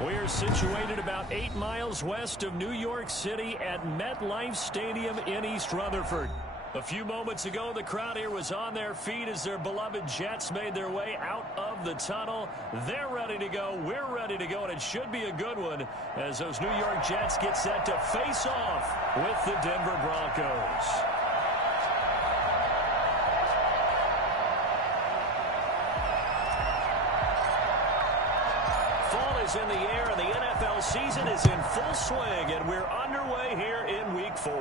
We're situated about 8 miles west of New York City at MetLife Stadium in East Rutherford. A few moments ago, the crowd here was on their feet as their beloved Jets made their way out of the tunnel. They're ready to go. We're ready to go, and it should be a good one as those New York Jets get set to face off with the Denver Broncos. In the air, and the NFL season is in full swing, and we're underway here in Week 4.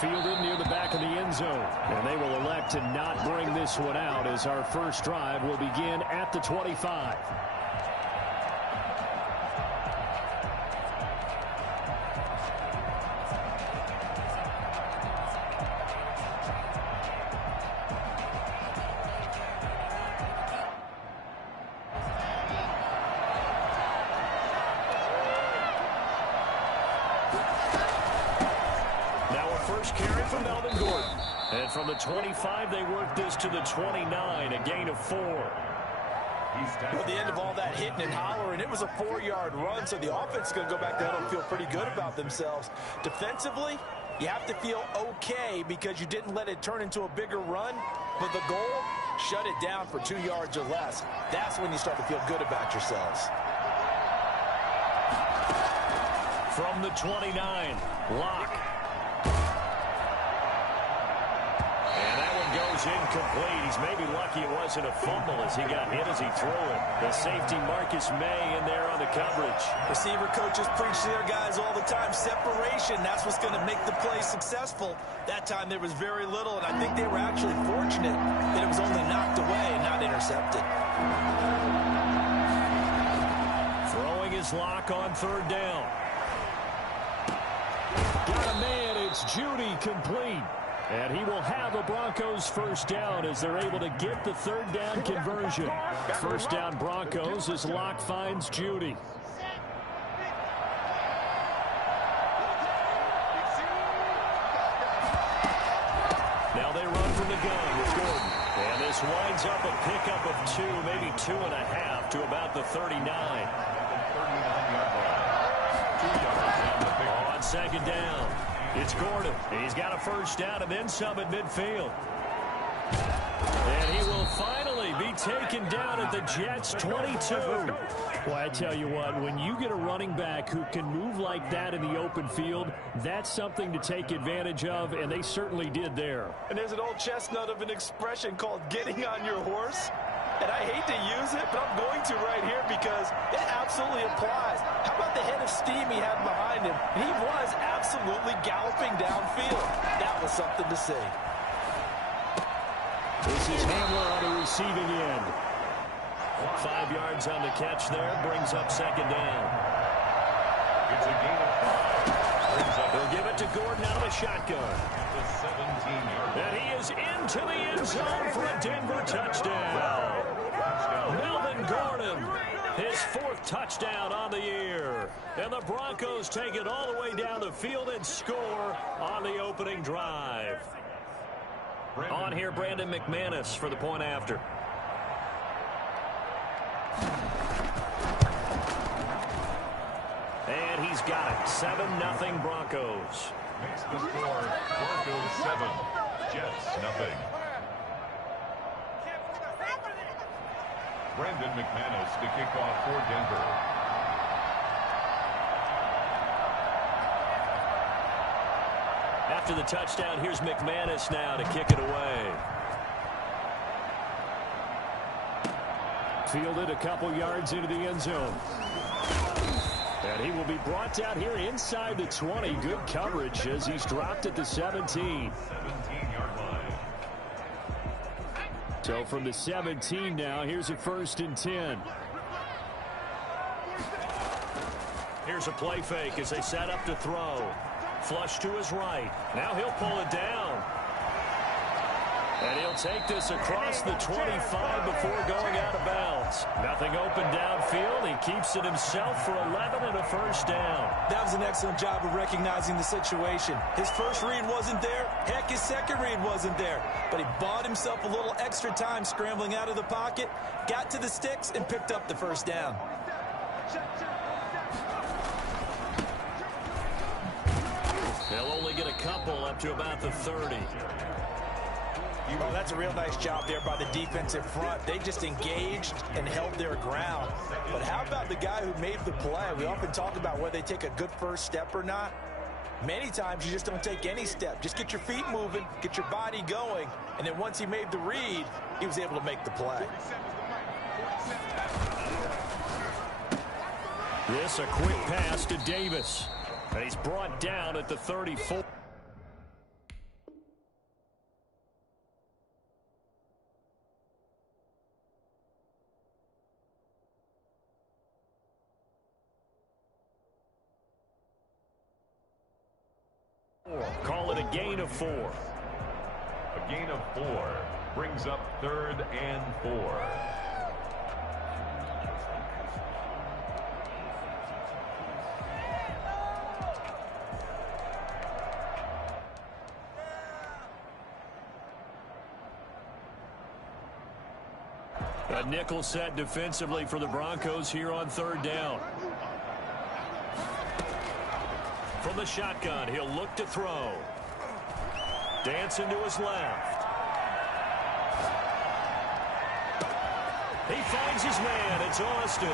Fielded near the back of the end zone, and they will elect to not bring this one out as our first drive will begin at the 25. First carry from Melvin Gordon. And from the 25, they work this to the 29, a gain of 4. At the end of all that hitting and hollering, it was a 4-yard run, so the offense is going to go back down and feel pretty good about themselves. Defensively, you have to feel okay because you didn't let it turn into a bigger run, but the goal, shut it down for 2 yards or less. That's when you start to feel good about yourselves. From the 29, Locke. Incomplete. He's maybe lucky it wasn't a fumble as he got hit as he threw it. The safety Marcus May in there on the coverage. Receiver coaches preach to their guys all the time. Separation, that's what's going to make the play successful. That time there was very little, and I think they were actually fortunate that it was only knocked away and not intercepted. Throwing his Lock on third down. Got a man. It's Judy complete. And he will have a Broncos first down as they're able to get the third down conversion. First down Broncos as Locke finds Judy. Now they run from the gun with Gordon. And this winds up a pickup of 2, maybe 2.5 to about the 39. On second down. It's Gordon. He's got a first down and then some at midfield. And he will finally be taken down at the Jets' 22. Well, I tell you what, when you get a running back who can move like that in the open field, that's something to take advantage of, and they certainly did there. And there's an old chestnut of an expression called getting on your horse. And I hate to use it, but I'm going to right here because it absolutely applies. How about the head of steam he had behind him? He was absolutely galloping downfield. That was something to see. This is Hamler on the receiving end. 5 yards on the catch there, brings up second down. It's a gain of 5. They'll give it to Gordon out of the shotgun. The 17-yard line. And he is into the end zone for a Denver touchdown. Melvin Gordon, his 4th touchdown on the year. And the Broncos take it all the way down the field and score on the opening drive. On here, Brandon McManus for the point after. And he's got it. 7-0 Broncos. Makes the score Broncos 7, Jets 0. Brandon McManus to kick off for Denver. After the touchdown, here's McManus now to kick it away. Fielded a couple yards into the end zone. And he will be brought down here inside the 20. Good coverage as he's dropped at the 17. 17-yard line. So from the 17 now, here's a 1st and 10. Here's a play fake as they set up to throw. Flush to his right. Now he'll pull it down. And he'll take this across the 25 before going out of bounds. Nothing open downfield. He keeps it himself for 11 and a first down. That was an excellent job of recognizing the situation. His first read wasn't there. Heck, his second read wasn't there. But he bought himself a little extra time scrambling out of the pocket, got to the sticks, and picked up the first down. They'll only get a couple up to about the 30. Well, that's a real nice job there by the defensive front. They just engaged and held their ground. But how about the guy who made the play? We often talk about whether they take a good first step or not. Many times you just don't take any step. Just get your feet moving, get your body going, and then once he made the read, he was able to make the play. This a quick pass to Davis. And he's brought down at the 34. Call it a gain of 4. A gain of 4 brings up 3rd and 4. A nickel set defensively for the Broncos here on 3rd down. From the shotgun, he'll look to throw. Dancing to his left. He finds his man. It's Austin.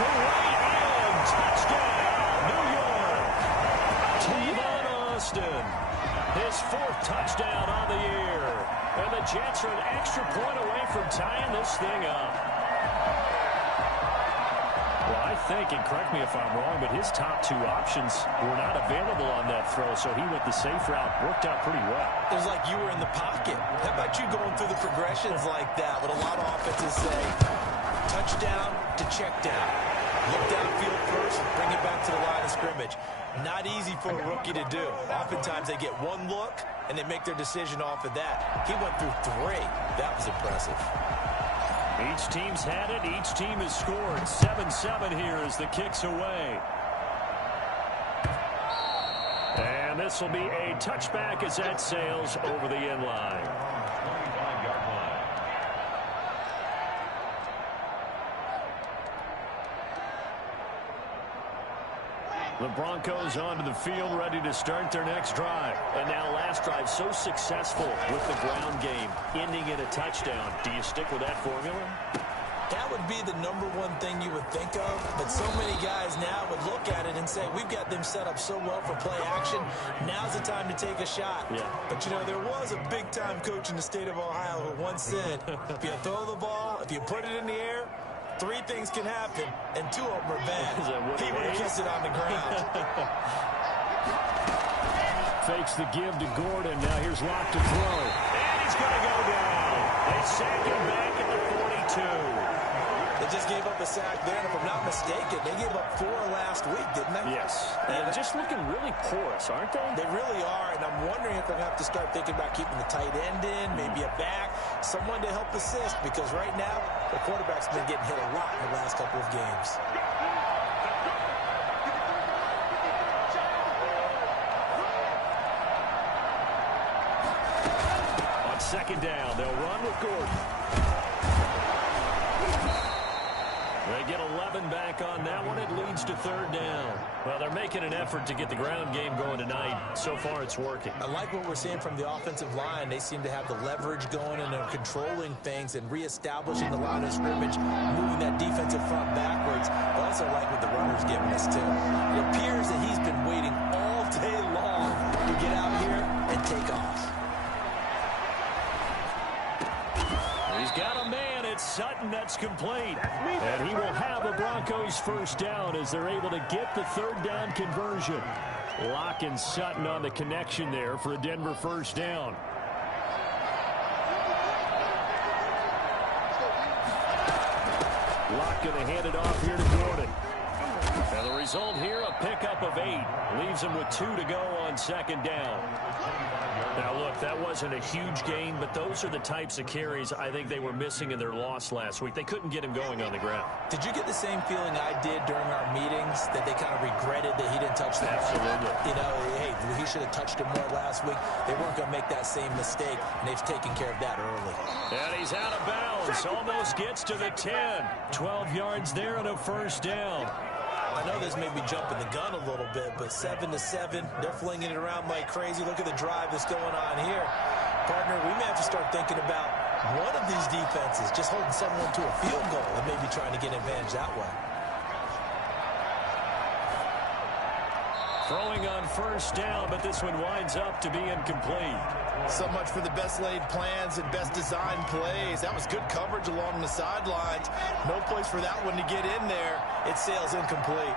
The right end. Touchdown, New York. Tavon Austin. His 4th touchdown on the year. And the Jets are an extra point away from tying this thing up. Well, I think, and correct me if I'm wrong, but his top 2 options were not available on that throw, so he went the safe route. Worked out pretty well. It was like you were in the pocket. How about you going through the progressions like that? What a lot of offenses say, touchdown to check down. Look downfield first, bring it back to the line of scrimmage. Not easy for a rookie to do. Oftentimes they get one look, and they make their decision off of that. He went through 3. That was impressive. Each team's had it. Each team has scored. 7-7 here as the kick's away. And this will be a touchback as that sails over the end line. 25-yard line. The Broncos onto the field, ready to start their next drive. And now last drive so successful with the ground game, ending in a touchdown. Do you stick with that formula? That would be the #1 thing you would think of, but so many guys now would look at it and say, we've got them set up so well for play action, now's the time to take a shot. Yeah. But, you know, there was a big-time coach in the state of Ohio who once said, if you throw the ball, if you put it in the air, 3 things can happen, and 2 of them are bad. He would have kissed it on the ground. Fakes the give to Gordon. Now here's Locke to throw. And he's going to go down. They sack him back at the 42. They just gave up a sack there, and if I'm not mistaken, they gave up 4 last week, didn't they? Yes. And just looking really porous, aren't they? They really are, and I'm wondering if they're going to have to start thinking about keeping the tight end in, maybe a back, someone to help assist, because right now, the quarterback's been getting hit a lot in the last couple of games. On 2nd down, they'll run with Gordon. They get 11 back on that one. It leads to 3rd down. Well, they're making an effort to get the ground game going tonight. So far, it's working. I like what we're seeing from the offensive line. They seem to have the leverage going, and they're controlling things and reestablishing the line of scrimmage, moving that defensive front backwards. I also like what the runner's giving us, too. It appears that he's been waiting all day long to get out here and take off. He's got a man. It's Sutton that's complete. And he will have the Broncos 1st down as they're able to get the 3rd down conversion. Locke and Sutton on the connection there for a Denver 1st down. Locke going to hand it off here to Gordon. And the result here, a pickup of 8. Leaves him with 2 to go on 2nd down. Now, look, that wasn't a huge gain, but those are the types of carries I think they were missing in their loss last week. They couldn't get him going on the ground. Did you get the same feeling I did during our meetings, that they kind of regretted that he didn't touch the ball? Absolutely. You know, hey, he should have touched it more last week. They weren't going to make that same mistake, and they've taken care of that early. And he's out of bounds. Almost gets to the 10. 12 yards there and a first down. I know this may be jumping the gun a little bit, but 7-7, they're flinging it around like crazy. Look at the drive that's going on here. Partner, we may have to start thinking about one of these defenses just holding someone to a field goal and maybe trying to get an advantage that way. Throwing on first down, but this one winds up to be incomplete. So much for the best laid plans and best designed plays. That was good coverage along the sidelines. No place for that one to get in there. It sails incomplete.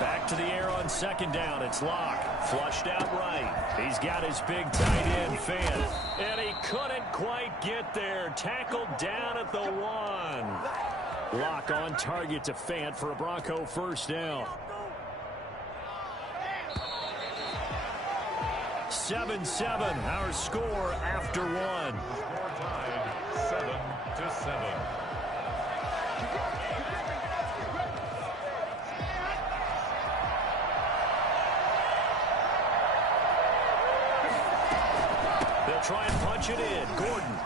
Back to the air on second down. It's Locke. Flushed out right. He's got his big tight end, Fant. And he couldn't quite get there. Tackled down at the 1. Locke on target to Fant for a Bronco first down. 7-7, our score after 1. Score tied 7-7. They'll try and punch it in. Gordon.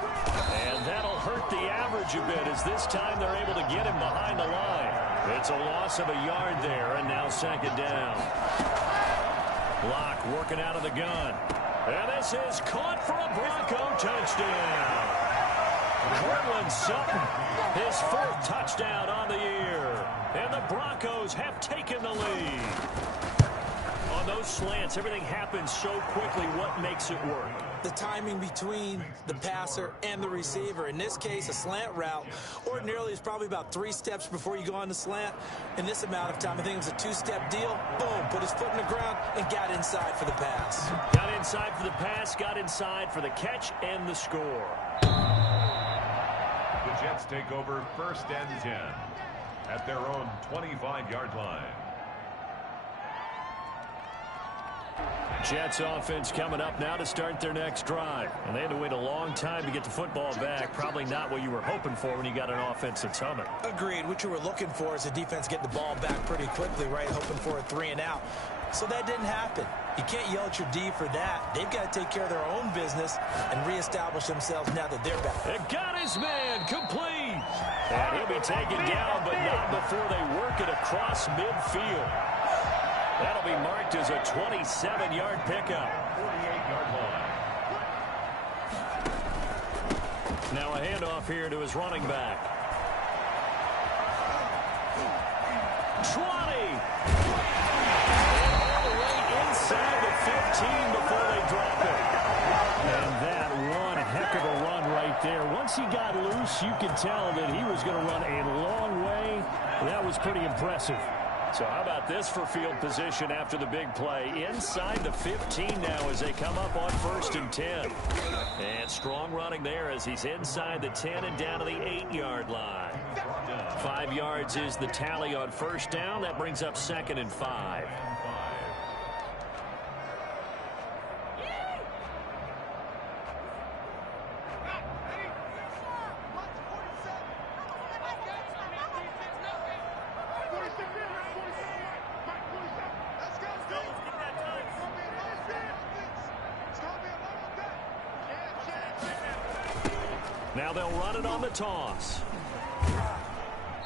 And that'll hurt the average a bit as this time they're able to get him behind the line. It's a loss of a yard there, and now second down. Locke working out of the gun. And this is caught for a Bronco touchdown. Cortland Sutton, his 4th touchdown on the year. And the Broncos have taken the lead. On those slants, everything happens so quickly. What makes it work? The timing between the passer and the receiver. In this case, a slant route ordinarily is probably about 3 steps before you go on the slant. In this amount of time, I think it was a 2-step deal. Boom, put his foot in the ground and got inside for the pass. Got inside for the pass, got inside for the catch and the score. The Jets take over 1st and 10 at their own 25-yard line. Jets offense coming up now to start their next drive. And they had to wait a long time to get the football back. Probably not what you were hoping for when you got an offense that's humming. Agreed. What you were looking for is the defense getting the ball back pretty quickly, right? Hoping for a 3 and out. So that didn't happen. You can't yell at your D for that. They've got to take care of their own business and reestablish themselves now that they're back. And got his man complete. And he'll be taken down, but not before they work it across midfield. That'll be marked as a 27-yard pickup. 48-yard line. Now a handoff here to his running back. 20. And all the way inside the 15 before they drop it. And that one heck of a run right there. Once he got loose, you could tell that he was going to run a long way. That was pretty impressive. So how about this for field position after the big play? Inside the 15 now as they come up on 1st and 10. And strong running there as he's inside the 10 and down to the 8-yard line. 5 yards is the tally on first down. That brings up 2nd and 5. Now they'll run it on the toss.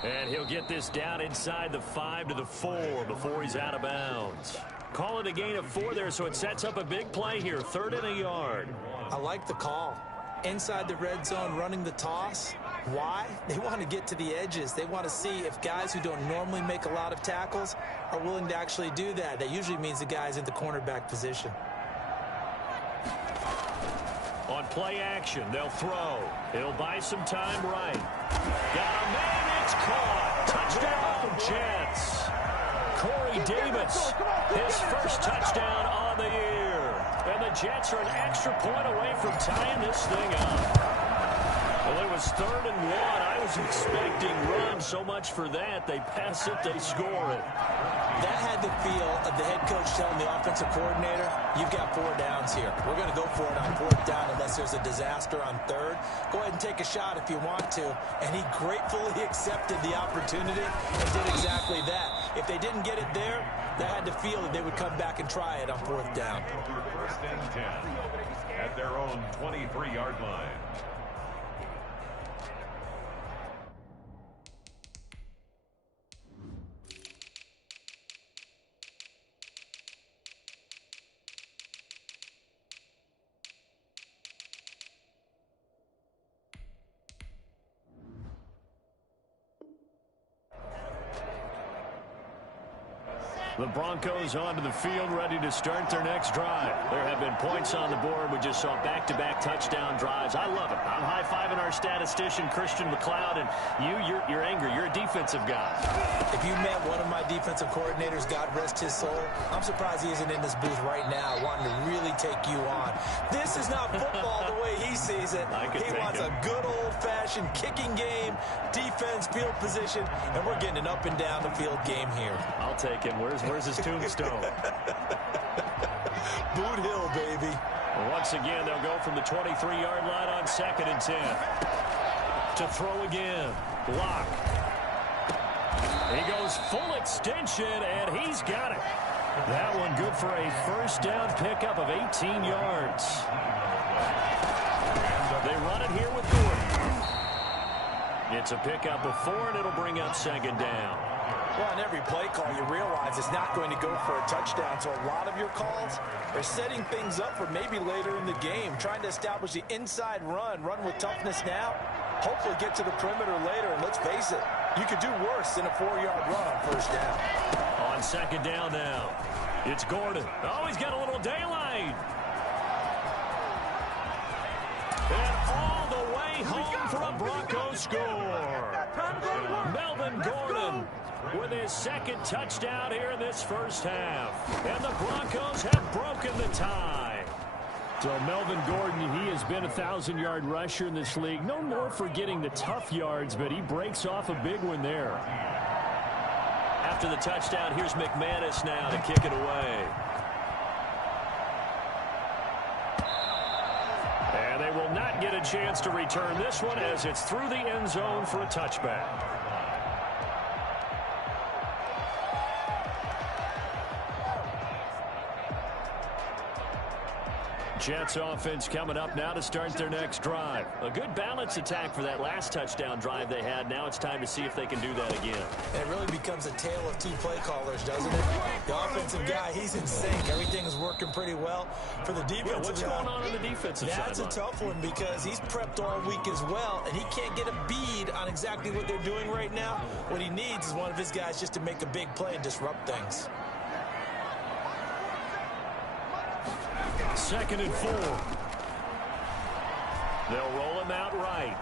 And he'll get this down inside the 5 to the 4 before he's out of bounds. Call it a gain of 4 there, so it sets up a big play here. 3rd and a yard. I like the call. Inside the red zone running the toss. Why? They want to get to the edges. They want to see if guys who don't normally make a lot of tackles are willing to actually do that. That usually means the guy's in the cornerback position. On play action, they'll throw. It'll buy some time right. Got a man, it's caught. Touchdown, Jets. Corey Davis, his first touchdown on the year. And the Jets are an extra point away from tying this thing up. Well, it was 3rd and 1. I was expecting runs. So much for that. They pass it, they score it. That had the feel of the head coach telling the offensive coordinator, you've got 4 downs here. We're going to go for it on 4th down unless there's a disaster on 3rd. Go ahead and take a shot if you want to. And he gratefully accepted the opportunity and did exactly that. If they didn't get it there, they had to feel that they would come back and try it on 4th down. 1st and 10 at their own 23-yard line. The Broncos onto the field, ready to start their next drive. There have been points on the board. We just saw back-to-back touchdown drives. I love it. I'm high-fiving our statistician, Christian McLeod, and you're angry. You're a defensive guy. If you met one of my defensive coordinators, God rest his soul, I'm surprised he isn't in this booth right now wanting to really take you on. This is not football the way he sees it. He wants a good old-fashioned kicking game, defense, field position, and we're getting an up-and-down-the-field game here. I'll take him. Where's his tombstone? Boot Hill, baby. Once again, they'll go from the 23-yard line on 2nd and 10. To throw again. Block. He goes full extension, and he's got it. That one good for a 1st down pickup of 18 yards. They run it here with Gordon. It's a pickup of 4, and it'll bring up 2nd down. Well, on every play call, you realize it's not going to go for a touchdown, so a lot of your calls are setting things up for maybe later in the game, trying to establish the inside run with toughness now, hopefully get to the perimeter later, and let's face it, you could do worse than a 4-yard run on 1st down. On 2nd down now, it's Gordon. Oh, he's got a little daylight. And all the way home for a Broncos score. Melvin Gordon with his 2nd touchdown here in this 1st half. And the Broncos have broken the tie. So Melvin Gordon, he has been a 1,000-yard rusher in this league. No more for getting the tough yards, but he breaks off a big one there. After the touchdown, here's McManus now to kick it away. And they will not get a chance to return this one as it's through the end zone for a touchback. Jets offense coming up now to start their next drive. A good balance attack for that last touchdown drive they had. Now it's time to see if they can do that again. It really becomes a tale of 2 play callers, doesn't it? The offensive guy, he's in sync. Everything is working pretty well. For the defensive guy, what's going on the defensive side? That's a tough one because he's prepped all week as well, and he can't get a bead on exactly what they're doing right now. What he needs is one of his guys just to make a big play and disrupt things. 2nd and 4. They'll roll him out right.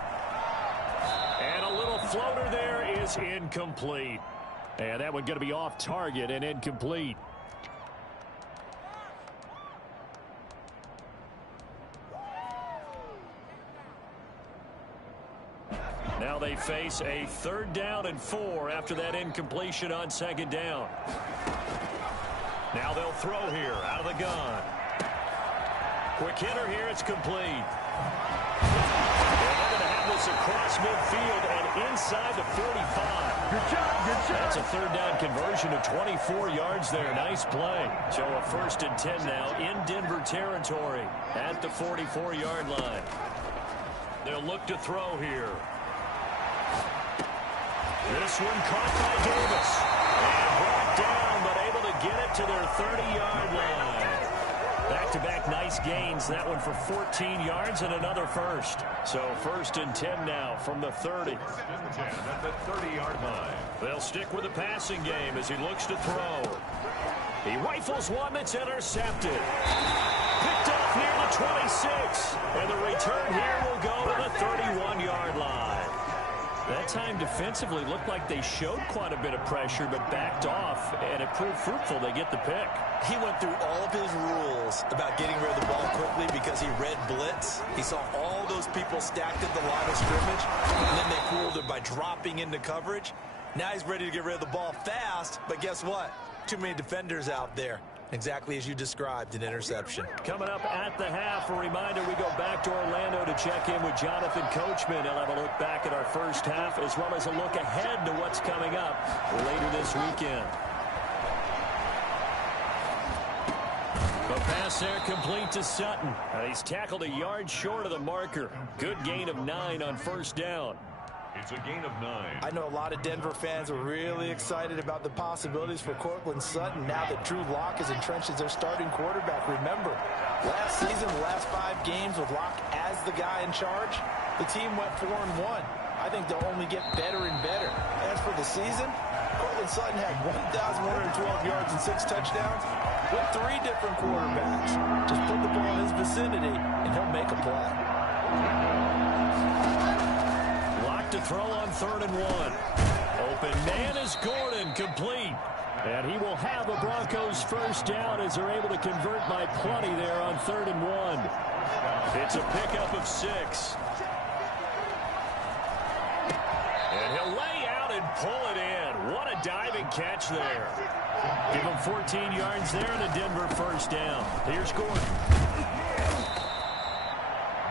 And a little floater there is incomplete. And that one going to be off target and incomplete. Now they face a 3rd down and 4 after that incompletion on 2nd down. Now they'll throw here out of the gun. Quick hitter here, it's complete. They're going to have this across midfield and inside the 45. Good job, good job. That's a 3rd down conversion of 24 yards there. Nice play. So a 1st and 10 now in Denver territory at the 44-yard line. They'll look to throw here. This one caught by Davis. And brought down, but able to get it to their 30-yard line. Back-to-back nice gains. That one for 14 yards and another 1st. So 1st and 10 now from the 30. 1st and 10 at the 30-yard line. They'll stick with the passing game as he looks to throw. He rifles one that's intercepted. Picked off near the 26. And the return here will go to the 31-yard line. That time defensively looked like they showed quite a bit of pressure but backed off, and it proved fruitful. They get the pick. He went through all of his rules about getting rid of the ball quickly because he read blitz. He saw all those people stacked at the line of scrimmage, and then they fooled him by dropping into coverage. Now he's ready to get rid of the ball fast, but guess what? Too many defenders out there. Exactly as you described, an interception. Coming up at the half, a reminder, we go back to Orlando to check in with Jonathan Coachman. He'll have a look back at our first half as well as a look ahead to what's coming up later this weekend. The pass there complete to Sutton. He's tackled a yard short of the marker. Good gain of 9 on first down. It's a gain of 9. I know a lot of Denver fans are really excited about the possibilities for Courtland Sutton now that Drew Lock is entrenched as their starting quarterback. Remember, last season, the last 5 games with Lock as the guy in charge, the team went 4-1. I think they'll only get better and better. As for the season, Courtland Sutton had 1,112 yards and 6 touchdowns with 3 different quarterbacks. Just put the ball in his vicinity, and he'll make a play. To throw on 3rd and 1. Open man is Gordon, complete. And he will have a Broncos first down as they're able to convert by plenty there on 3rd and 1. It's a pickup of 6. And he'll lay out and pull it in. What a diving catch there. Give him 14 yards there and a Denver first down. Here's Gordon.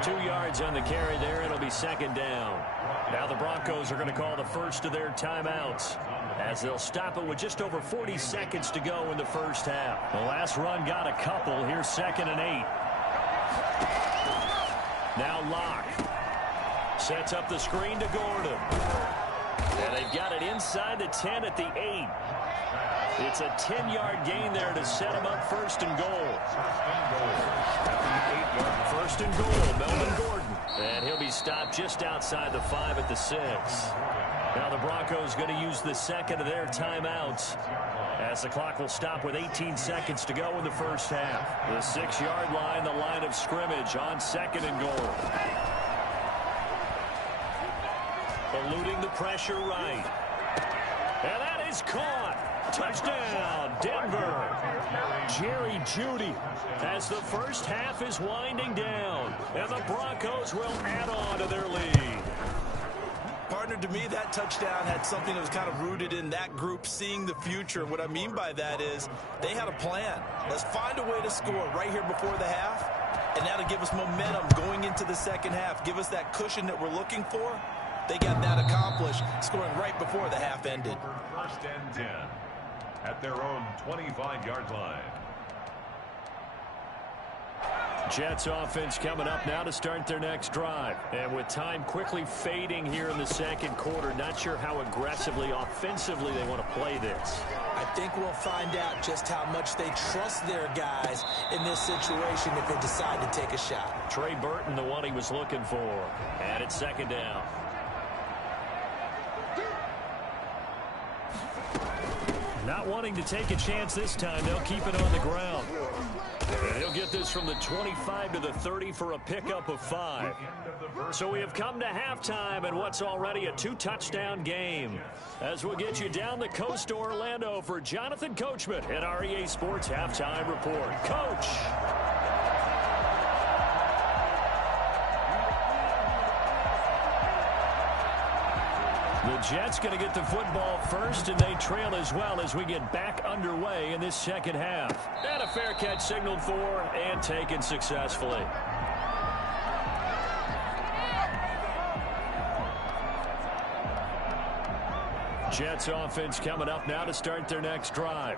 2 yards on the carry there. It'll be 2nd down. Now the Broncos are going to call the first of their timeouts as they'll stop it with just over 40 seconds to go in the first half. The last run got a couple. Here's 2nd and 8. Now Locke sets up the screen to Gordon. And they've got it inside the 10 at the 8. It's a 10-yard gain there to set them up 1st and goal. 1st and goal, Melvin Gordon. And he'll be stopped just outside the 5 at the 6. Now the Broncos going to use the second of their timeouts as the clock will stop with 18 seconds to go in the first half. The 6-yard line, the line of scrimmage on 2nd and goal. Eluding the pressure right. And that is caught. Touchdown, Denver. Jerry Jeudy as the first half is winding down, and the Broncos will add on to their lead. Partner, to me, that touchdown had something that was kind of rooted in that group seeing the future. What I mean by that is they had a plan. Let's find a way to score right here before the half, and that'll give us momentum going into the second half. Give us that cushion that we're looking for. They got that accomplished, scoring right before the half ended. 1st and 10 at their own 25-yard line. Jets offense coming up now to start their next drive. And with time quickly fading here in the second quarter, not sure how aggressively, offensively they want to play this. I think we'll find out just how much they trust their guys in this situation if they decide to take a shot. Trey Burton, the one he was looking for. And it's 2nd down. Not wanting to take a chance this time, they'll keep it on the ground. And he'll get this from the 25 to the 30 for a pickup of 5. So we have come to halftime in what's already a 2-touchdown game. As we'll get you down the coast to Orlando for Jonathan Coachman at our EA Sports Halftime Report. Coach! The Jets going to get the football first, and they trail as well as we get back underway in this second half. And a fair catch signaled for and taken successfully. Jets offense coming up now to start their next drive.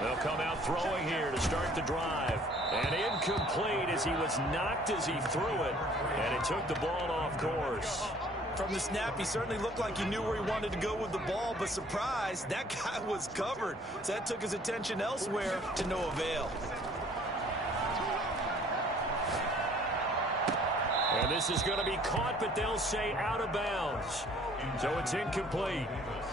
They'll come out throwing here to start the drive. And incomplete as he was knocked as he threw it. And it took the ball off course. From the snap, he certainly looked like he knew where he wanted to go with the ball, but surprise, that guy was covered. So that took his attention elsewhere to no avail. And this is going to be caught, but they'll say out of bounds. So it's incomplete.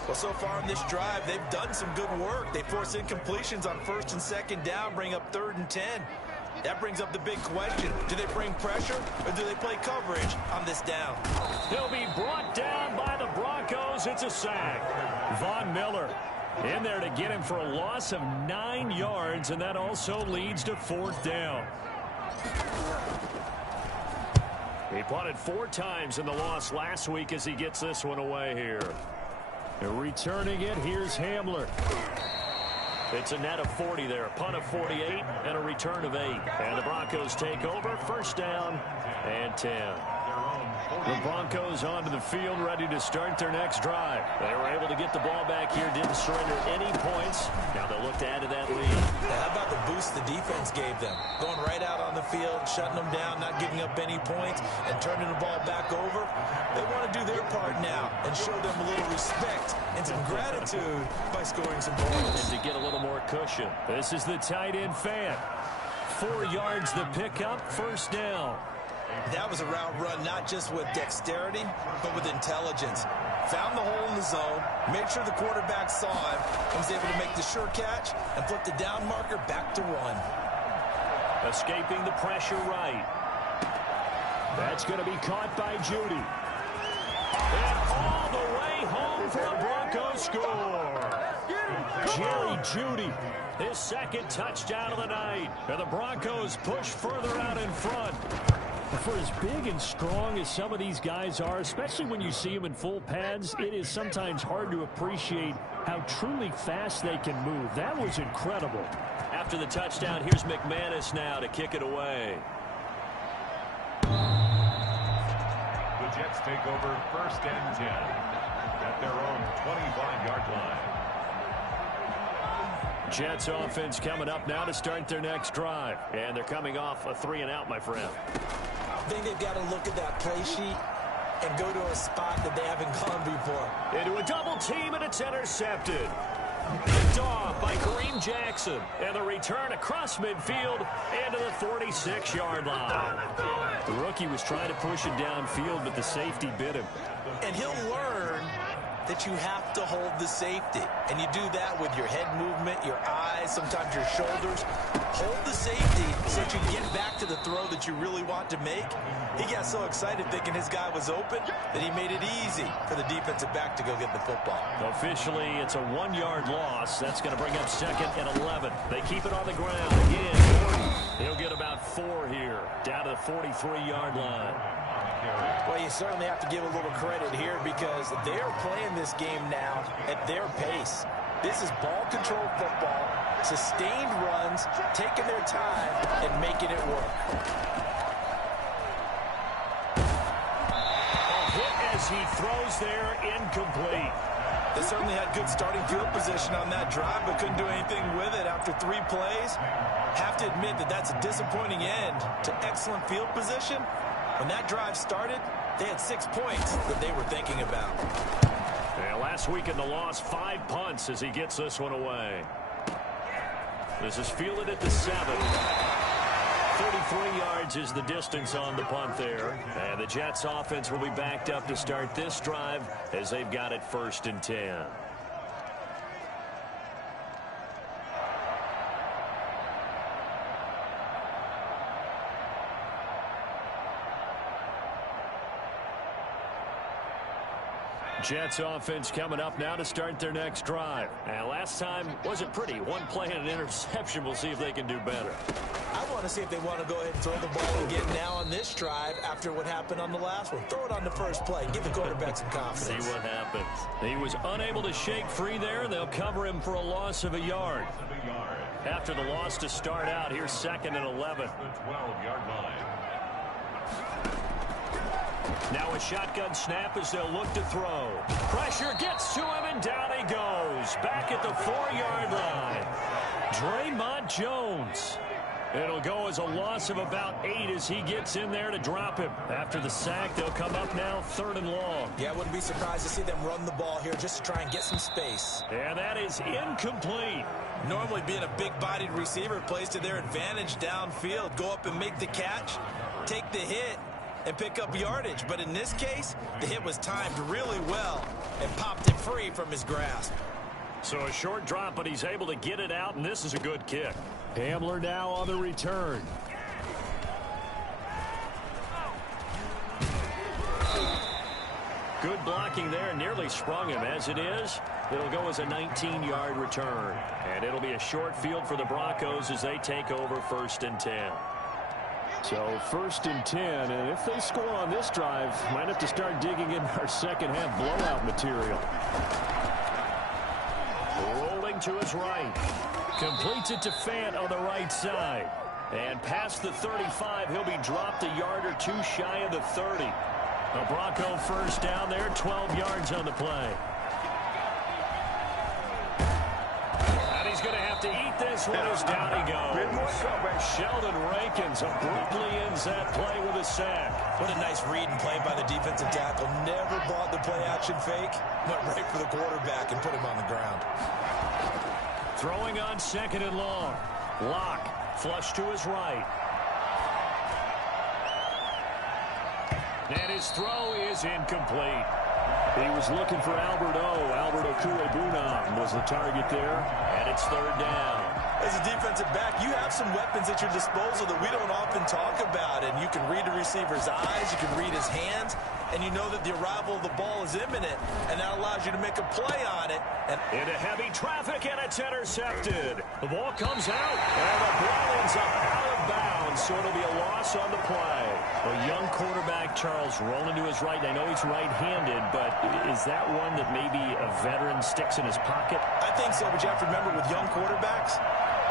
Well, so far in this drive, they've done some good work. They force incompletions on 1st and 2nd down, bring up 3rd and 10. That brings up the big question. Do they bring pressure or do they play coverage on this down? He'll be brought down by the Broncos. It's a sack. Von Miller in there to get him for a loss of 9 yards, and that also leads to 4th down. He punted 4 times in the loss last week as he gets this one away here. And returning it, here's Hamler. It's a net of 40 there, a punt of 48 and a return of 8. And the Broncos take over, 1st down and 10. The Broncos onto the field, ready to start their next drive. They were able to get the ball back here, didn't surrender any points. Now they'll look to add to that lead. How about the boost the defense gave them? Going right out on the field, shutting them down, not giving up any points, and turning the ball back over. They want to do their part now and show them a little respect and some gratitude by scoring some points. And to get a little more cushion. This is the tight end fan. 4 yards the pickup, 1st down. That was a route run not just with dexterity, but with intelligence. Found the hole in the zone, made sure the quarterback saw him, and was able to make the sure catch and flip the down marker back to run. Escaping the pressure right. That's going to be caught by Judy. And all the way home for a Broncos score. Jerry Judy, his 2nd touchdown of the night. And the Broncos push further out in front. For as big and strong as some of these guys are, especially when you see them in full pads, it is sometimes hard to appreciate how truly fast they can move. That was incredible. After the touchdown, here's McManus now to kick it away. The Jets take over 1st and 10 at their own 25-yard line. Jets offense coming up now to start their next drive. And they're coming off a 3-and-out, my friend. I think they've got to look at that play sheet and go to a spot that they haven't gone before. Into a double team, and it's intercepted. Picked off by Kareem Jackson. And the return across midfield into the 46-yard line. The rookie was trying to push it downfield, but the safety bit him. And he'll learn that you have to hold the safety. And you do that with your head movement, your eyes, sometimes your shoulders. Hold the safety so that you get back to the throw that you really want to make. He got so excited thinking his guy was open that he made it easy for the defensive back to go get the football. Officially, it's a 1-yard loss. That's going to bring up 2nd and 11. They keep it on the ground. Again, he'll get about 4 here, down to the 43-yard line. Well, you certainly have to give a little credit here because they're playing this game now at their pace. This is ball-controlled football, sustained runs, taking their time, and making it work. A hit as he throws there, incomplete. They certainly had good starting field position on that drive, but couldn't do anything with it after 3 plays. Have to admit that that's a disappointing end to excellent field position. When that drive started, they had 6 points that they were thinking about. Yeah, last week in the loss, 5 punts as he gets this one away. This is fielded at the 7. 33 yards is the distance on the punt there. And the Jets offense will be backed up to start this drive as they've got it 1st and 10. Jets offense coming up now to start their next drive. And last time wasn't pretty. 1 play and an interception. We'll see if they can do better. I want to see if they want to go ahead and throw the ball again now on this drive after what happened on the last one. Throw it on the first play. Give the quarterback some confidence. See what happens. He was unable to shake free there. They'll cover him for a loss of a yard. After the loss to start out, here's 2nd and 11. The 12-yard line. Now a shotgun snap as they'll look to throw. Pressure gets to him, and down he goes. Back at the 4-yard line. Draymond Jones. It'll go as a loss of about 8 as he gets in there to drop him. After the sack, they'll come up now 3rd and long. Yeah, I wouldn't be surprised to see them run the ball here just to try and get some space. And that is incomplete. Normally being a big-bodied receiver plays to their advantage downfield. Go up and make the catch, take the hit, and pick up yardage. But in this case, the hit was timed really well and popped it free from his grasp. So a short drop, but he's able to get it out, and this is a good kick. Hamler now on the return. Good blocking there, nearly sprung him. As it is, it'll go as a 19-yard return. And it'll be a short field for the Broncos as they take over 1st and 10. So 1st and 10, and if they score on this drive, might have to start digging in our second half blowout material. Rolling to his right. Completes it to Fant on the right side. And past the 35, he'll be dropped a yard or two shy of the 30. A Bronco first down there, 12 yards on the play. And he's going to have to eat this one as down he goes. Sheldon Rankins abruptly ends that play with a sack. What a nice read and play by the defensive tackle. Never brought the play action fake. Went right for the quarterback and put him on the ground. Throwing on 2nd and long. Locke flush to his right. And his throw is incomplete. He was looking for Albert O. Albert Okwuegbunam was the target there. And it's 3rd down. As a defensive back, you have some weapons at your disposal that we don't often talk about. And you can read the receiver's eyes, you can read his hands, and you know that the arrival of the ball is imminent. And that allows you to make a play on it. And into heavy traffic, and it's intercepted. The ball comes out, and the ball ends up out of bounds, so it'll be a loss on the play. A young quarterback, Charles, rolling to his right. I know he's right-handed, but is that one that maybe a veteran sticks in his pocket? I think so, but you have to remember with young quarterbacks,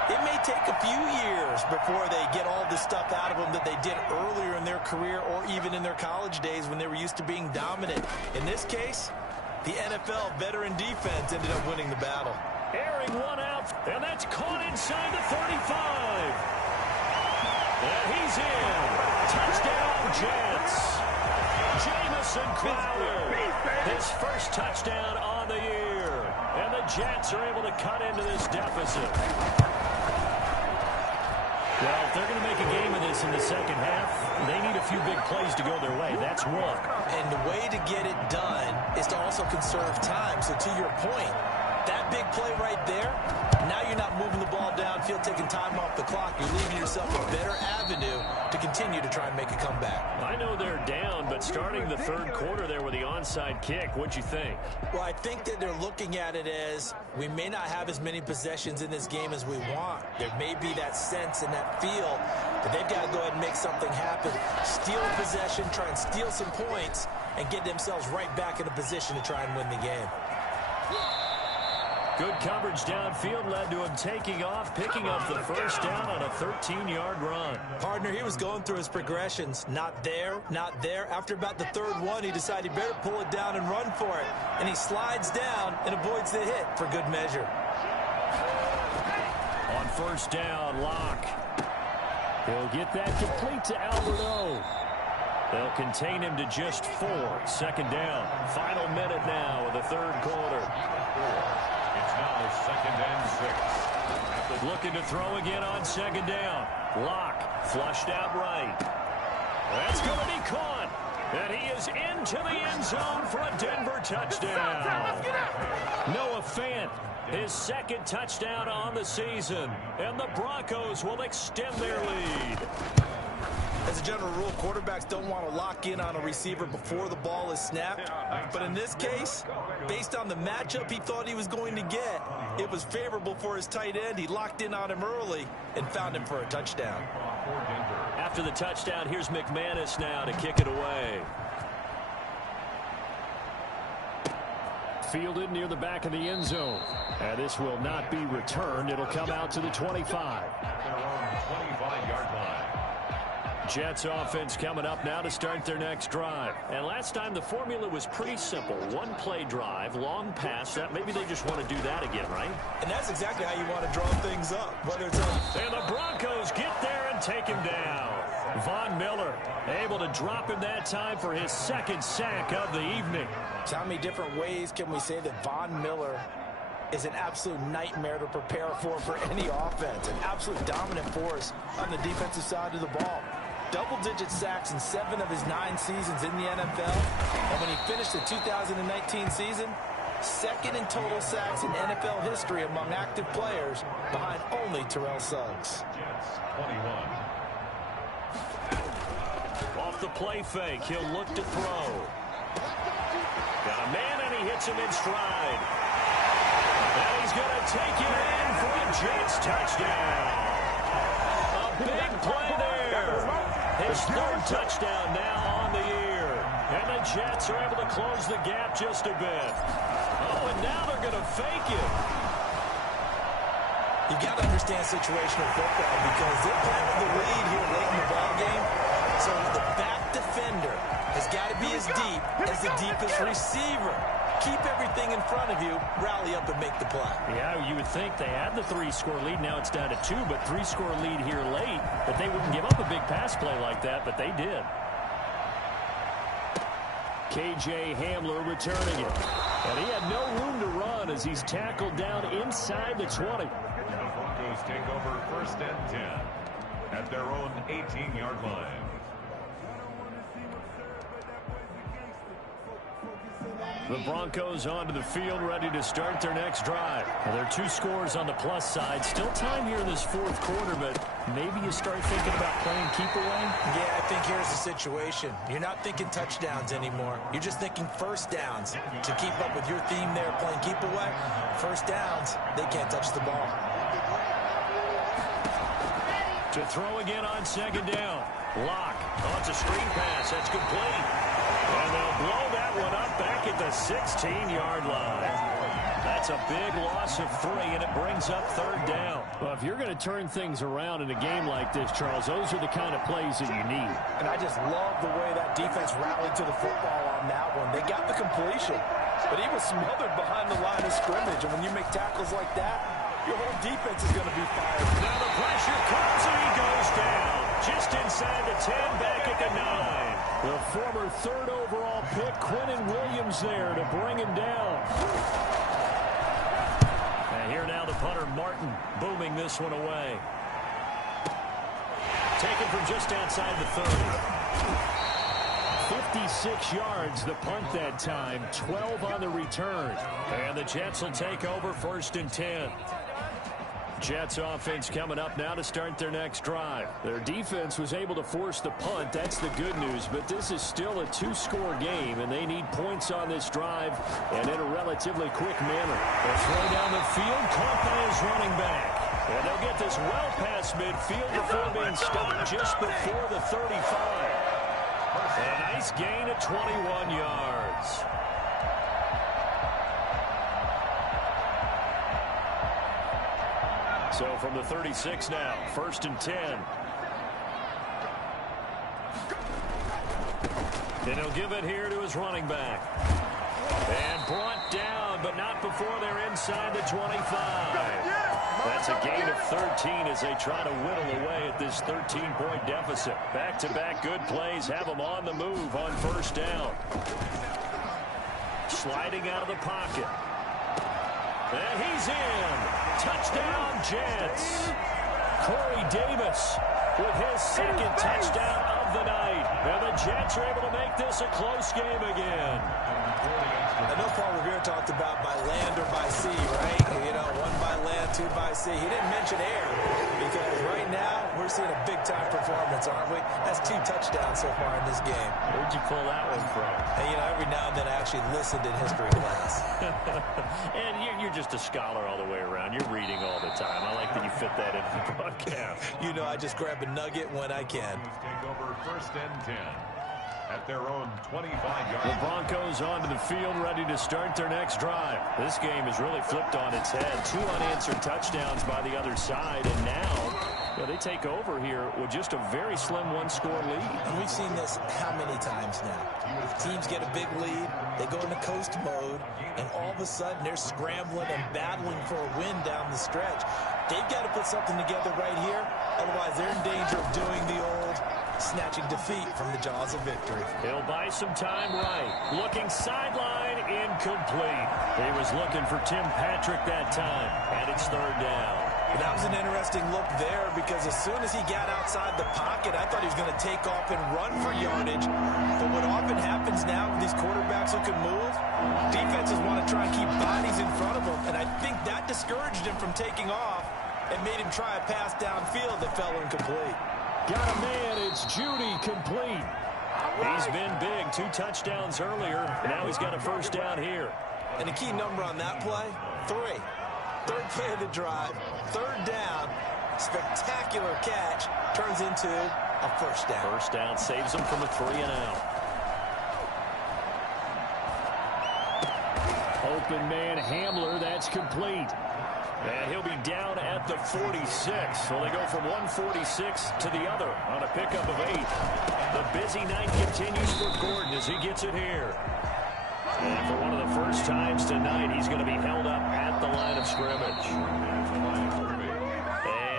it may take a few years before they get all this stuff out of them that they did earlier in their career or even in their college days when they were used to being dominant. In this case, the NFL veteran defense ended up winning the battle. Airing one out, and that's caught inside the 35. And he's in. Touchdown, Jets. Jamison Crowder, his first touchdown on the year. And the Jets are able to cut into this deficit. Well, if they're going to make a game of this in the second half, they need a few big plays to go their way. That's one. And the way to get it done is to also conserve time. So to your point, that big play right there, now you're not moving the ball downfield, taking time off the clock. You're leaving yourself a better avenue to continue to try and make a comeback. I know they're down, but starting the 3rd quarter there with the onside kick, what'd you think? Well, I think that they're looking at it as we may not have as many possessions in this game as we want. There may be that sense and that feel that they've got to go ahead and make something happen. Steal a possession, try and steal some points, and get themselves right back in a position to try and win the game. Good coverage downfield led to him taking off, picking up the first down on a 13-yard run. Partner, he was going through his progressions. Not there, not there. After about the 3rd one, he decided he better pull it down and run for it. And he slides down and avoids the hit for good measure. On 1st down, Locke. He'll get that complete to Albert O. They'll contain him to just 4. 2nd down. Final minute now of the 3rd quarter. It's now 2nd and 6. Looking to throw again on 2nd down. Locke flushed out right. That's going to be caught. And he is into the end zone for a Denver touchdown. Noah Fant, his 2nd touchdown on the season. And the Broncos will extend their lead. As a general rule, quarterbacks don't want to lock in on a receiver before the ball is snapped. But in this case, based on the matchup he thought he was going to get, it was favorable for his tight end. He locked in on him early and found him for a touchdown. After the touchdown, here's McManus now to kick it away. Fielded near the back of the end zone. And this will not be returned. It'll come out to the 25. Their own 25-yard line. Jets offense coming up now to start their next drive. And last time the formula was pretty simple. One play drive, long pass. Maybe they just want to do that again, right? And that's exactly how you want to draw things up. Whether it's and the Broncos get there and take him down. Von Miller able to drop him that time for his 2nd sack of the evening. So how many different ways can we say that Von Miller is an absolute nightmare to prepare for any offense? An absolute dominant force on the defensive side of the ball. Double-digit sacks in 7 of his 9 seasons in the NFL. And when he finished the 2019 season, 2nd in total sacks in NFL history among active players, behind only Terrell Suggs. Jets 21. Off the play fake, he'll look to throw. Got a man, and he hits him in stride. And he's going to take it in for a Jets touchdown. A big play there. His third touchdown now on the year. And the Jets are able to close the gap just a bit. Oh, and now they're going to fake it. You got to understand situational football because they're playing with the lead here late in the ball game. So the back defender has got to be as deep as the deepest receiver. Keep everything in front of you, rally up and make the play. Yeah, you would think they had the 3-score lead. Now it's down to 2, but 3-score lead here late. But they wouldn't give up a big pass play like that, but they did. K.J. Hamler returning it. And he had no room to run as he's tackled down inside the 20. The Broncos take over 1st and 10 at their own 18-yard line. The Broncos onto the field, ready to start their next drive. Well, there are 2 scores on the plus side. Still time here in this 4th quarter, but maybe you start thinking about playing keep away? Yeah, I think here's the situation. You're not thinking touchdowns anymore. You're just thinking first downs. To keep up with your theme there, playing keep away, first downs, they can't touch the ball. To throw again on 2nd down. Locke. Oh, it's a screen pass. That's complete. And they'll blow that one up back at the 16-yard line. That's a big loss of 3, and it brings up 3rd down. Well, if you're going to turn things around in a game like this, Charles, those are the kind of plays that you need. And I just love the way that defense rallied to the football on that one. They got the completion, but he was smothered behind the line of scrimmage. And when you make tackles like that, your whole defense is going to be fired. Now the pressure comes, and he goes down. Just inside the 10, back at the 9. The former 3rd overall pick, Quinnen Williams, there to bring him down. And here now the punter, Martin, booming this one away. Taken from just outside the 30. 56 yards, the punt that time, 12 on the return. And the Jets will take over 1st and 10. Jets offense coming up now to start their next drive. Their defense was able to force the punt. That's the good news, but this is still a 2-score game, and they need points on this drive and in a relatively quick manner. They'll throw down the field, caught by his running back. And they'll get this well past midfield before being stopped just before the 35. A nice gain of 21 yards. So from the 36 now, 1st and 10. And he'll give it here to his running back. And brought down, but not before they're inside the 25. That's a gain of 13 as they try to whittle away at this 13-point deficit. Back-to-back good plays have them on the move on 1st down. Sliding out of the pocket. And he's in. Touchdown, Jets. Corey Davis with his 2nd touchdown of the night. And the Jets are able to make this a close game again. I know Paul Revere talked about by land or by sea, right? You know, 1 by land, 2 by sea. He didn't mention air because right now we're seeing a big-time performance, aren't we? That's 2 touchdowns so far in this game. Where'd you pull that one from? And, you know, every now and then I actually listened in history class. And you're just a scholar all the way around. You're reading all the time. I like that you fit that into the broadcast. You know, I just grab a nugget when I can. Take over 1st and 10 at their own 25-yard line. The Broncos onto the field, ready to start their next drive. This game is really flipped on its head. 2 unanswered touchdowns by the other side, and now they take over here with just a very slim 1-score lead. And we've seen this how many times now? Teams get a big lead, they go into coast mode, and all of a sudden they're scrambling and battling for a win down the stretch. They've got to put something together right here, otherwise they're in danger of doing the old snatching defeat from the jaws of victory. He'll buy some time right. Looking sideline, incomplete. He was looking for Tim Patrick that time, and it's 3rd down. That was an interesting look there because as soon as he got outside the pocket, I thought he was going to take off and run for yardage. But what often happens now with these quarterbacks who can move, defenses want to try and keep bodies in front of them, and I think that discouraged him from taking off and made him try a pass downfield that fell incomplete. Got a man, it's Judy, complete. He's been big. 2 touchdowns earlier. Now he's got a first down here. And the key number on that play, 3. Third play of the drive, 3rd down. Spectacular catch turns into a first down. First down saves him from a 3-and-out. Open man Hamler, that's complete. And he'll be down at the 46. So they go from 146 to the other on a pickup of 8. The busy night continues for Gordon as he gets it here. And for one of the first times tonight, he's going to be held up at the line of scrimmage.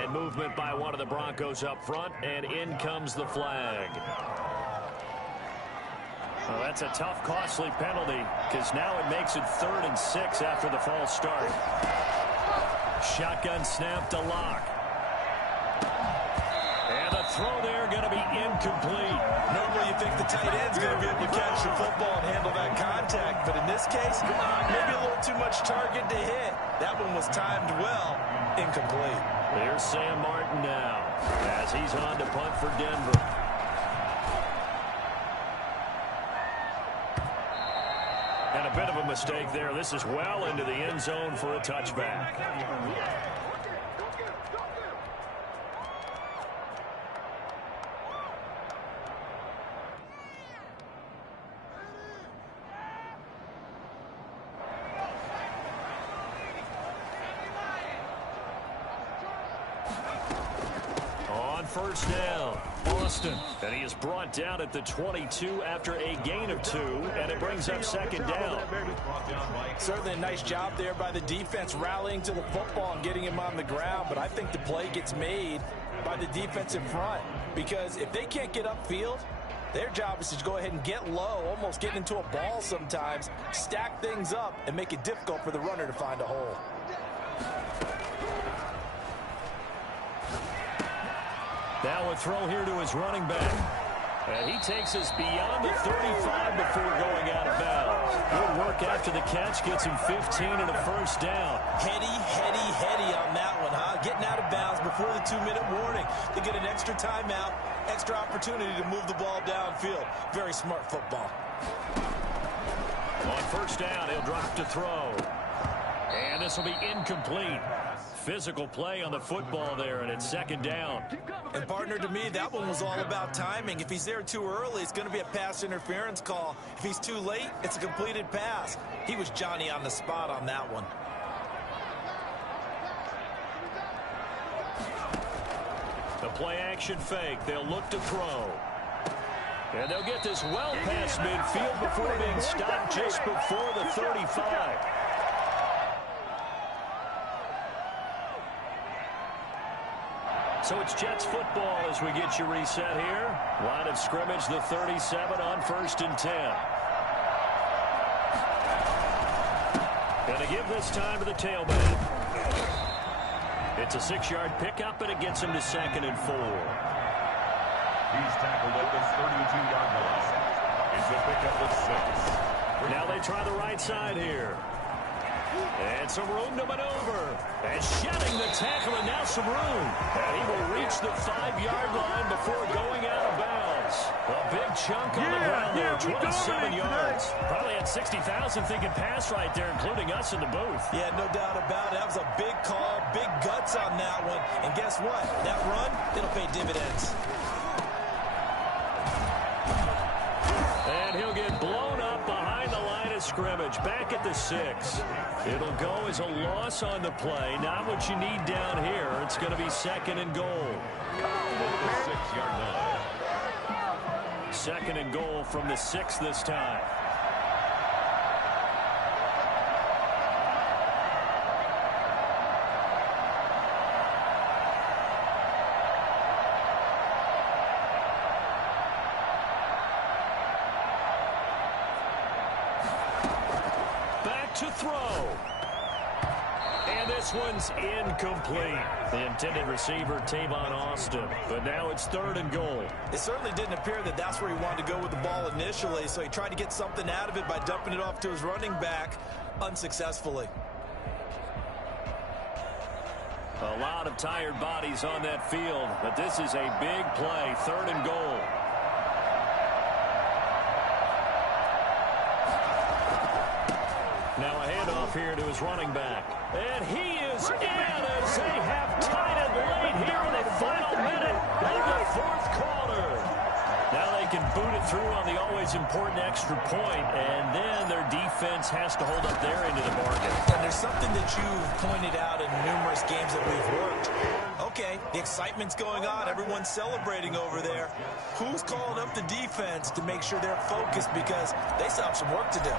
And movement by one of the Broncos up front, and in comes the flag. Well, that's a tough, costly penalty because now it makes it 3rd and 6 after the false start. Shotgun snap to Locke. And the throw there going to be incomplete. Normally you think the tight end's going to be able to catch the football and handle that contact, but in this case, maybe a little too much target to hit. That one was timed well, incomplete. There's Sam Martin now as he's on to punt for Denver. And a bit of a mistake there. This is well into the end zone for a touchback. On first down, Austin. And he is brought down at the 22 after a gain of 2, and it brings up 2nd down. Certainly a nice job there by the defense rallying to the football and getting him on the ground, but I think the play gets made by the defensive front because if they can't get upfield, their job is to go ahead and get low, almost get into a ball sometimes, stack things up, and make it difficult for the runner to find a hole. Now a throw here to his running back. And he takes us beyond the 35 before going out of bounds. Good work after the catch. Gets him 15 and a first down. Heady on that one, huh? Getting out of bounds before the 2-minute warning. They get an extra timeout, extra opportunity to move the ball downfield. Very smart football. On first down, he'll drop to throw. And this will be incomplete. Physical play on the football there, and it's 2nd down. And partner, to me, that one was all about timing. If he's there too early, it's going to be a pass interference call. If he's too late, it's a completed pass. He was Johnny on the spot on that one. The play action fake. They'll look to throw. And they'll get this well past midfield before being stopped just before the 35. So it's Jets football as we get you reset here. Line of scrimmage, the 37 on 1st and 10. Going to give this time to the tailback. It's a 6-yard pickup, and it gets him to 2nd and 4. He's tackled at the 32-yard line. It's a pickup of 6. Now they try the right side here. And some room to maneuver. And shedding the tackle, and now some room. And he will reach the 5-yard line before going out of bounds. A big chunk on the ground there, 27 yards. Probably had 60,000 thinking pass right there, including us in the booth. Yeah, no doubt about it. That was a big call, big guts on that one. And guess what? That run, it'll pay dividends. And he'll get blown up behind the line of scrimmage, back at the 6. It'll go as a loss on the play. Not what you need down here. It's going to be 2nd and goal. 6-yard line. 2nd and goal from the 6 this time. To throw. And this one's incomplete. The intended receiver, Tavon Austin. But now it's 3rd and goal. It certainly didn't appear that that's where he wanted to go with the ball initially, so he tried to get something out of it by dumping it off to his running back unsuccessfully. A lot of tired bodies on that field, but this is a big play. 3rd and goal. Now a handoff here to his running back. And he is in as they have tied it late here in the final minute of the fourth quarter. Now they can boot it through on the always important extra point, and then their defense has to hold up their end of the bargain. And there's something that you've pointed out in numerous games that we've worked. Okay, the excitement's going on. Everyone's celebrating over there. Who's calling up the defense to make sure they're focused because they still have some work to do?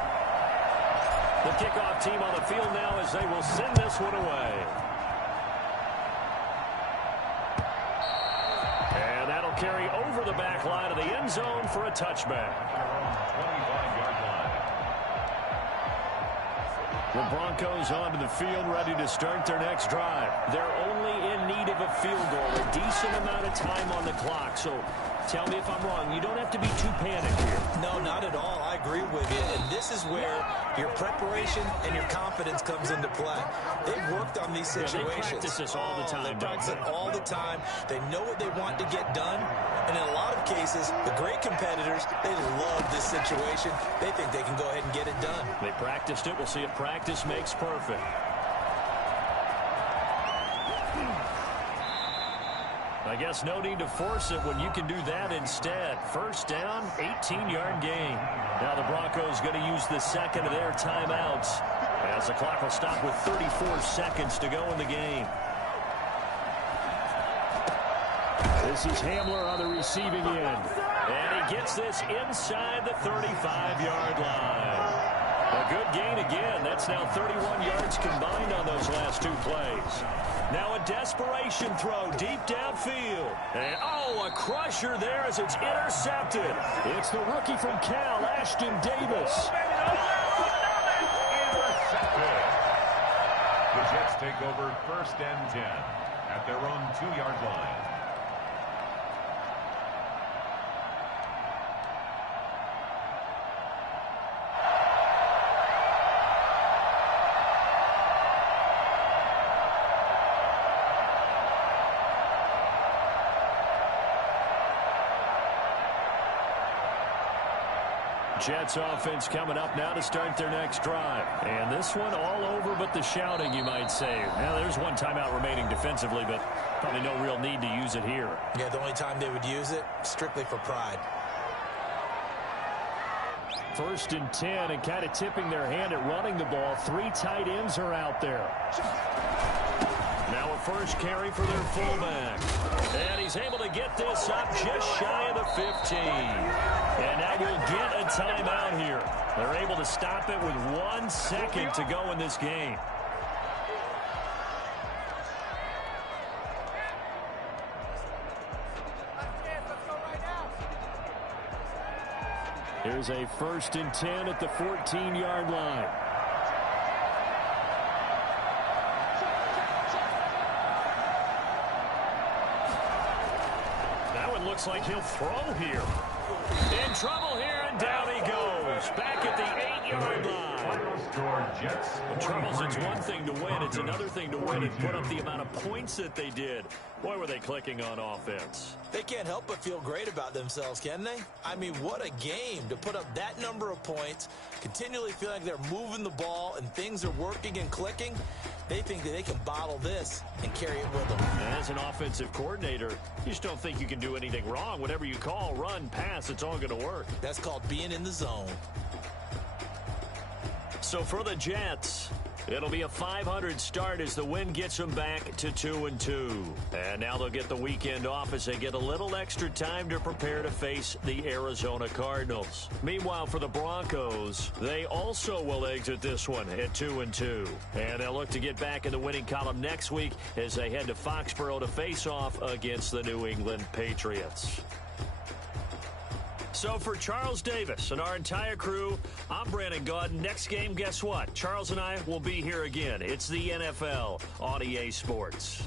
The kickoff team on the field now as they will send this one away. And that'll carry over the back line of the end zone for a touchback. 25-yard line. The Broncos onto the field, ready to start their next drive. They're only in need of a field goal, a decent amount of time on the clock. So tell me if I'm wrong. You don't have to be too panicked here. No, not at all. I agree with you. And this is where your preparation and your confidence comes into play. They've worked on these situations. They practice this all the time. They practice it all the time. They know what they want to get done. And in a lot of cases, the great competitors, they love this situation. They think they can go ahead and get it done. They practiced it. We'll see if practice makes perfect. I guess no need to force it when you can do that instead. First down, 18-yard gain. Now the Broncos going to use the second of their timeouts as the clock will stop with 34 seconds to go in the game. This is Hamler on the receiving end. And he gets this inside the 35-yard line. A good gain again. That's now 31 yards combined on those last two plays. Now a desperation throw deep downfield. And, a crusher there as it's intercepted. It's the rookie from Cal, Ashton Davis. Intercepted. The Jets take over first and 10 at their own 2-yard line. Jets offense coming up now to start their next drive. And this one all over but the shouting, you might say. Now, there's one timeout remaining defensively, but probably no real need to use it here. Yeah, the only time they would use it, strictly for pride. First and 10, and kind of tipping their hand at running the ball. 3 tight ends are out there. Now a first carry for their fullback. And he's able to get this up just shy of the 15. And now we'll get a timeout here. They're able to stop it with 1 second to go in this game. Here's a first and 10 at the 14-yard line. Looks like he'll throw here. In trouble here, and down he goes. Back at the 8-yard line. The troubles, it's one thing to win. It's another thing to win and put up the amount of points that they did. Boy, were they clicking on offense. They can't help but feel great about themselves, can they? I mean, what a game to put up that number of points, continually feel like they're moving the ball and things are working and clicking. They think that they can bottle this and carry it with them. As an offensive coordinator, you just don't think you can do anything wrong. Whatever you call, run, pass, it's all going to work. That's called being in the zone. So for the Jets, it'll be a .500 start as the win gets them back to 2-2. And now they'll get the weekend off as they get a little extra time to prepare to face the Arizona Cardinals. Meanwhile, for the Broncos, they also will exit this one at 2-2. And they'll look to get back in the winning column next week as they head to Foxborough to face off against the New England Patriots. So for Charles Davis and our entire crew, I'm Brandon Gaudin. Next game, guess what? Charles and I will be here again. It's the NFL on EA Sports.